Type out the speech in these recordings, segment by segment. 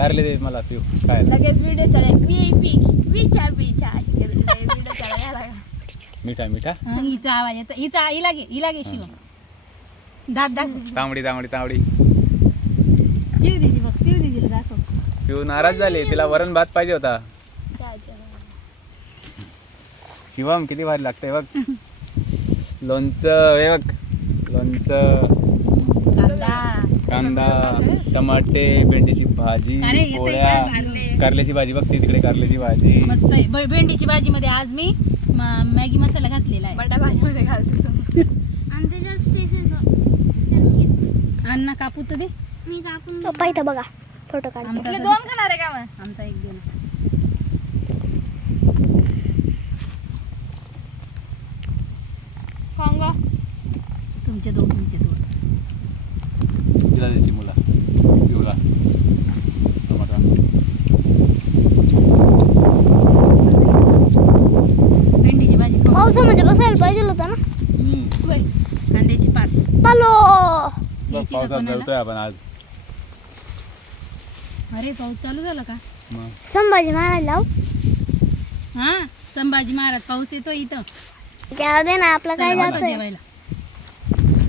कारले दे मला पिऊ काय लगेच व्हिडिओ मिठा मिठा हिचा आवाज येतो हिला घे शिव दात दाखव तांबडी तांबडी तांबडी पिऊ दिदी बघ पिऊ दिदीला दाखव पिऊ नाराज झाली तिला वरण भात पाहिजे होता शिवम किती भारी लागतंय बघ लोणचं हे बघ लोणचं कांदा टमाटे भेंडीची भाजी पोळ्या कारल्याची भाजी बघ ती तिकडे कारल्याची भाजी मस्त आहे भेंडीची भाजी मध्ये आज मी मॅगी मसाला घातलेला आहे बटा भाजीमध्ये घालतो अण्णा कापू तर दे मी कापून पप्पा इथं बघा फोटो काढ आमचा दोन खाणार आहे का मग आमचा एक दोन कांगा तुमचे दोन तिला द्यायची मुला पिऊला टमाटा भेंडीची भाजी पाहू. पावसामध्ये बसायला पाहिजे होता ना कांद्याची पात हॅलो द्यायची का पावसात कोणाला? जळतोय आपण आज अरे पाऊस चालू झाला का मग संभाजी महाराज लाव हा संभाजी महाराज पाऊस येतो इथं जाऊ दे ना आपलं काय चला जास्त बसा जेवायला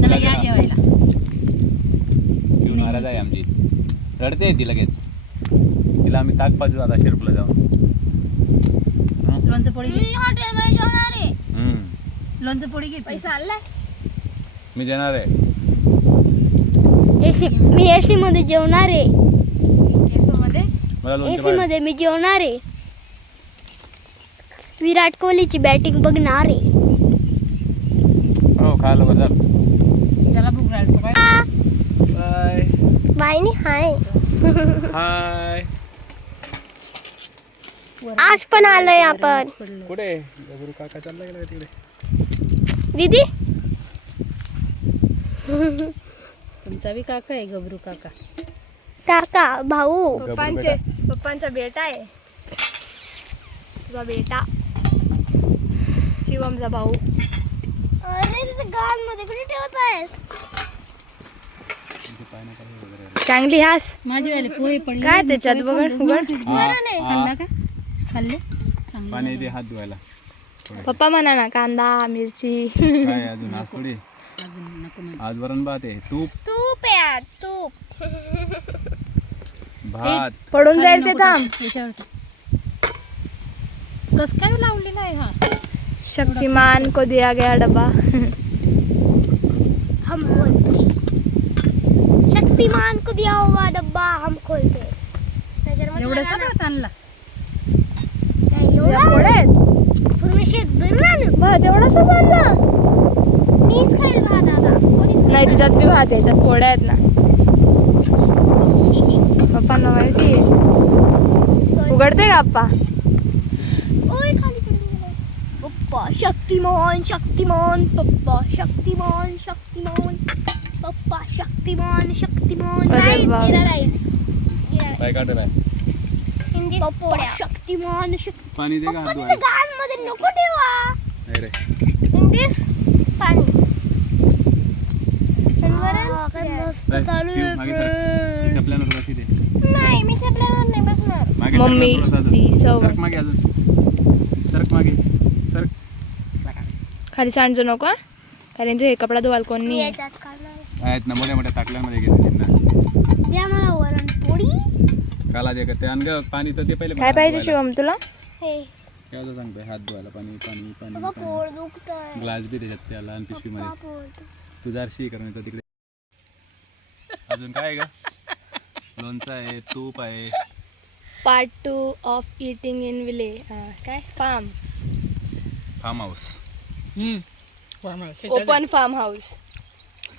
चला या जेवायला पिऊ नाराज आहे आमची रडते ती लगेच तिला आम्ही ताक पाजू आता शिरपला जाऊन लोणचं पोळी घे मी हॉटेलमध्ये जेवणार आहे लोणचं पोळी घे पैसा आलाय मी देणार आहे मी एसी मध्ये जेवणार आहे केसोमध्ये मला लोणचं एसी पाहिजे. मध्ये मी जेवणार आहे विराट कोहलीची बॅटिंग बघणार आहे हो खा लवकर चल त्याला भूक राहायचं काय बाय वाहिनी हाय हाय आज पण आलोय आपण कुठे गबरू काका चालला गेला का तिकडे दीदी तुमचा बी काका आहे गबरू काका काका भाऊ पप्पांचा बेटा आहे तुझा बेटा शिवमचा भाऊ अरे गाल मध्ये कुठे ठेवताय चांगली हास माझे वाले पोहे पडले काय त्याच्यात बघ उघड खाल्ला का खाल्ले चांगलं पाणी दे हात धुवायला पप्पा म्हणा ना कांदा मिरची काय अजून आज थोडी अजून नको म्हणा. आज वरण भात आहे तूप तूप यार तूप भात पडून जाईल ते नको थांब याच्यावर कस काय लावलेला आहे हा शक्तिमान को दिया गया डब्बा हम खोलते शक्तिमान को दिया हुआ डब्बा हम खोलते एवढं सगळं आणला पूर्ण शेत भरलं भात एवढासा झाला मीच खाईल भात आता कोणीच नाही त्याच्यात बी भात आहे त्यात पोळ्या आहेत ना पप्पांना माहिती आहे उघडते का आप्पा ओय खाली पडून गेलाय. पप्पा शक्तिमान शक्तिमान पप्पा शक्तिमान शक्तिमान पप्पा शक्तिमान शक्तिमान अरे राईस वा. जिरा राईस काय काढलं आहे हिंदी पप्पा शक्तिमान पाणी दे का पप्पा हात तिथे धुवायला गाल मध्ये नको ठेवा नाही रे इंग्लिश पाणी मस्त नाही, चालू पिऊ, आहे मागे सरक. friend. ती चपल्यानं थोडीशी दे नाही मी चपल्यावर नाही बसणार मागे मम्मी, सरक ना थोडंसं ती अजून. सवय. सरक मागे अजून सरक मागे सरक खाली सांडजो नको हा? कारण ते कपडा धुवाल कोण मी नाही याच्यात काढणार आहेत ना मोठ्या मोठ्या टाकल्यामध्ये घेते त्यांना द्या मला वरण पोळी काला दे का ते अनग पाणी तर ते पहिले काय पाहिजे शिवम तुला हे काय होतं सांगतोय हात धुवायला पाणी पाणी बाबा पाणी पोळ दुखतंय ग्लास बी त्याच्यात त्याला आणि पिशवीमध्ये पप्पा पोळ दुखतंय. तू जारशी कारण तिकडे अजून काय आहे का लोणचं आहे तूप आहे पार्ट 2 ऑफ इटिंग इन विले काय farm farm house open farm house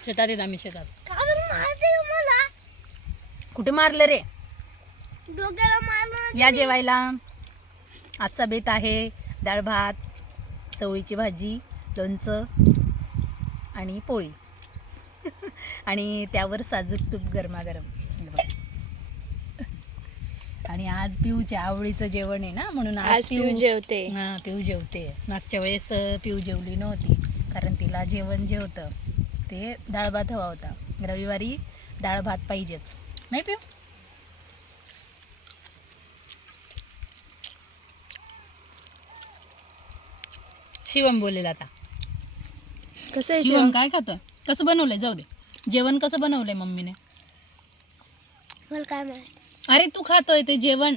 शेतात येत आम्ही शेतात का बरं मारते का मला कुठे मारलं रे डोक्याला मारलं या जेवायला आजचा बेत आहे डाळ भात चवळीची भाजी लोणचं आणि पोळी आणि त्यावर साजूक तूप गरमागरम हे बघ. आणि आज पिऊच्या आवडीचं जेवण आहे ना म्हणून आज पिऊ जेवते हां पिऊ जेवते मागच्या वेळेस पिऊ जेवली नव्हती कारण तिला जेवण जे होतं ते डाळ भात हवा होता रविवारी डाळ भात पाहिजेच नाही पिऊ शिवम बोलेल आता. कसं आहे शिवम शिवम? काय खातं? कसं बनवलंय? जाऊ दे. जेवण कसं बनवलंय मम्मीने? मला काय माहिती. अरे तू खातोय ते जेवण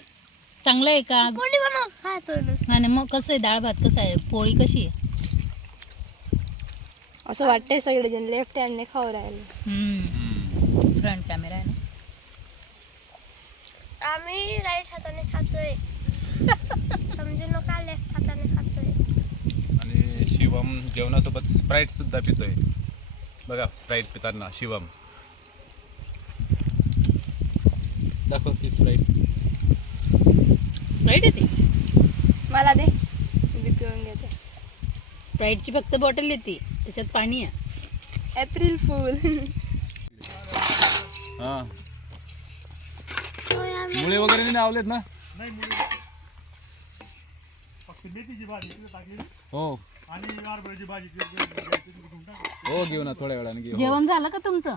चांगलं आहे का? कोणी बनव खातो नुसतं. आणि मग कसं आहे? डाळ भात कसं आहे? पोळी कशी आहे? असं वाटतंय सगळेजण लेफ्ट हँडने खाऊ राहिले. फ्रंट कॅमेरा आहे ना. आम्ही राईट हाताने खातोय. समजू नका लेफ्ट हाताने खातोय. आणि शिवम जेवणासोबत स्प्राईट सुद्धा पितोय. बघा स्प्राईट पिताना शिवम. दाखव ती स्प्राईट. स्प्राईट येते. मला दे, मी पिऊन घेते. स्प्राईटची फक्त बॉटल येते, त्याच्यात पाणी आहे. एप्रिल फूल. हा मुळे वगैरे नाही आवलेत ना. हो हो घेऊ ना थोड्या वेळाने घेऊ. जेवण झालं का तुमचं?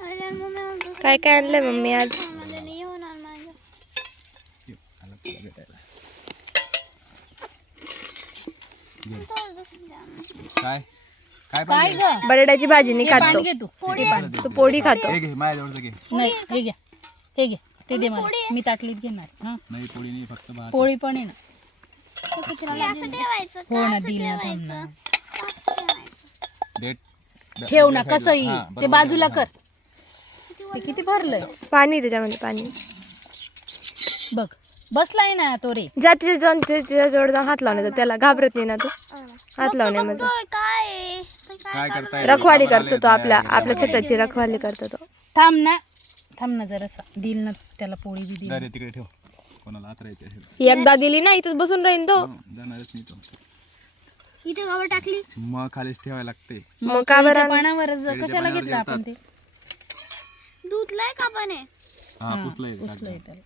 अरे मम्मी म्हणतो काय काय आणलंय मम्मी आज? मला नाही होणार माझं. आला तुला भेटायला. काय काय काय पाहिजे? ग? बटाट्याची भाजी नाही हे खात पाणी तो. घे तू. तो पोळी खातो. हे घे माझ्याजवळचं घे. नाही हे घे, हे घे, ते दे मला. मी ताटलीत घेणार. हा नाही पोळी नाही फक्त भात. पोळी पण आहे ना. हे असं ठेवायचं हो का? ना, असं दिल ना ठेवायचं? थांब ना. असं ठेवायचं. डेट ठेव ना कसंही. हा, ते बरोबर बाजूला आहे, कर. ते किती भरलंय पाणी त्याच्यामध्ये पाणी. बघ. बसलाय ना तो रे. ज्या तिथे जाऊन तिच्या जवळ जाऊन हात लावण्याचा त्याला घाबरत नाही ना तो. हात लावण्यामध्ये बघतोय काय आहे? ते काय करताय? रखवाली करतो तो, आपल्या छताची रखवाली करतो तो. थांब ना जरासा. दिल ना त्याला पोळी बी दिली. दारे तिकडे ठेव. कोणाला आतरायचं आहे? ही एकदा दिली ना इथंच बसून राहीन तो. जाणारच नाही तो. इथे गावर टाकली. मग खालीच ठेवायला लागते. मग का बरं? पानावर केळीच्या कशाला पानावर घेतलं आपण ते? धुतलंय का पण आहे? हा पुसलंय. उचलंय त्याला.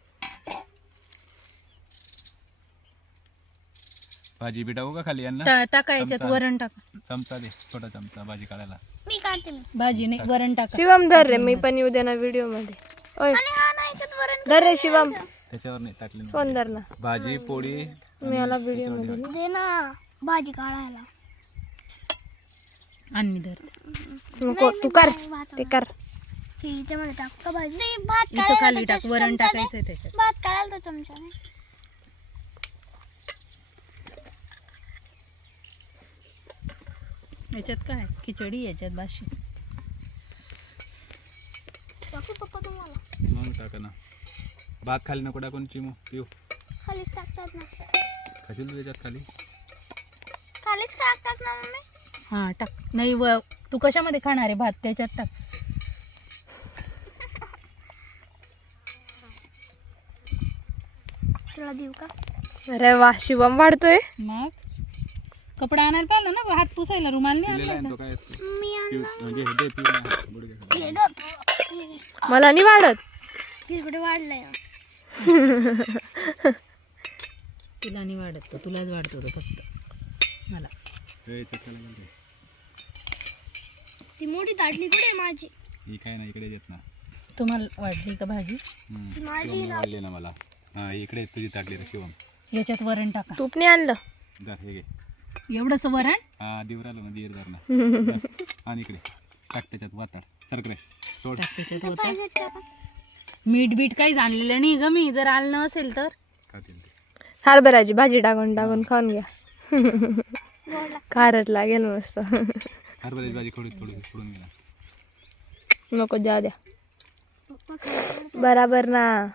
भाजी बी टाकू का खाली यांना? टाका याच्यात चमचा. वरण टाका. चमचा दे, छोटा चमचा भाजी काढायला. मी काढते मी. भाजी नाही वरण टाका. शिवम धर रे, मी पण येऊ दे ना व्हिडिओ मध्ये. ओय आणि हा ना याच्यात वरण धर रे शिवम, त्याच्यावर नाही टाकली. फोन धर ना. भाजी पोळी मी याला व्हिडिओ मध्ये. दे ना भाजी काढायला. आणि मी धरते. नको तू कर, ते कर. हिच्यामध्ये टाक का भाजी? नाही भात इथं काढायला खाली तो टाक. वरण चमचा दे. टाकायचंय त्याच्यात. भात काढायला तो चमच्याने. याच्यात काय खिचडी, याच्यात बाशी. बाकी पप्पा तुम्हाला मग टाका ना. भात खाली नको टाकून चिमू पिऊ. खालीच टाकतात ना. खाशील तू त्याच्यात खाली? खालीच टाकतात ना मम्मी. हा टाक. नाही तू कशामध्ये खाणार आहे भात? त्याच्यात टाक. तुला देऊ का? अरे वा शिवम वाढतोय. मग कपडे आणायला पाहिलं ना, हात पुसायला रुमाल नाही पिलेला आणला आहे तो काय? मी पिऊ म्हणजे हे दे पिऊ ना. गुडघे खाली. मला नाही वाढत. तिकडे वाढलंय. तुला नाही वाढत तो, तुलाच वाढतो तो फक्त मला. हे चटकाला घाल. ती मोठी ताटली कुठे आहे माझी? ही काय ना इकडे येत ना. तुम्हाला वाढली का भाजी? शिवमने वाढली ना मला. हा इकडे तुझी टाकली रे शिवम. याच्यात वरण टाका. तूप नाही आणलं. जा हे घे. एवढंच वरण? हा दिवर आलो ना दिर धर ना. आणि इकडे टाक त्याच्यात वाताड. सरक रे. सोड. टाक त्याच्यात होतं. मीठ बीठ काहीच आणलेलं नाही ग मी. जर आलं नसेल तर खातील ते. हरभऱ्याची भाजी टाकून खाऊन घ्या. खारट लागेल मस्त. हरभऱ्याची भाजी थोडी फोडून घे ना. नको द्या बराबर ना.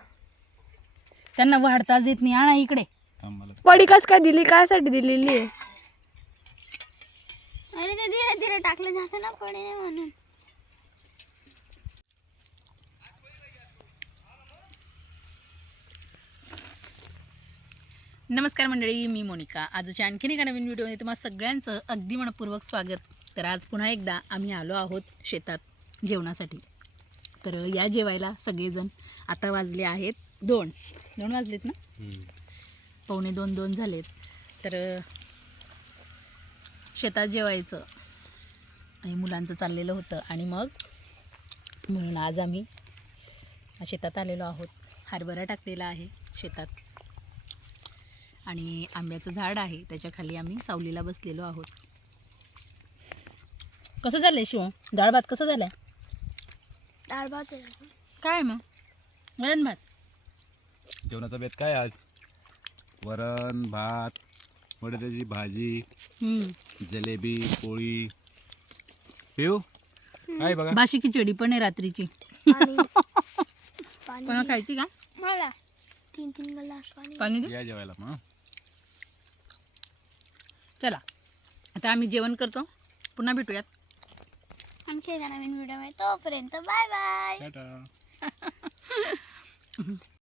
त्यांना वाढताच येत नाही. आणा इकडे. थांब मला. पडी कस काय दिली? कायसाठी दिलेली आहे? अरे ते धीरे धीरे टाकलं जाते ना पडे म्हणून. नमस्कार मंडळी, मी मोनिका. आजच्या आणखीन एका नवीन व्हिडिओमध्ये तुम्हाला सगळ्यांचं अगदी मनपूर्वक स्वागत. तर आज पुन्हा एकदा आम्ही आलो आहोत शेतात जेवणासाठी. तर या जेवायला सगळेजण. आता वाजले आहेत 2 वाजलेत ना, 1:45 झालेत. तर शेतात जेवायचं आणि मुलांचं चाललेलं होतं. आणि मग म्हणून आज आम्ही शेतात आलेलो आहोत. हरभरा टाकलेला आहे शेतात आणि आंब्याचं झाड आहे, त्याच्या खाली आम्ही सावलीला बसलेलो आहोत. कसं झालंय शिव? डाळ भात कसं झालाय? डाळ भात आहे. काय मग वरण भात? जेवणाचा बेत काय आज? वरण भात, बटाट्याची भाजी, जलेबी, पोळी. पिऊ काय बघा. बाशी खिचडी पण आहे रात्रीची. पाणी कोणा खायची का? मला 3 ग्लास पाणी. पाणी दे. या जेवायला मग. चला आता आम्ही जेवण करतो, पुन्हा भेटूयात. आणखी एका नवीन व्हिडिओ आहे, तोपर्यंत बाय बाय. टाटा.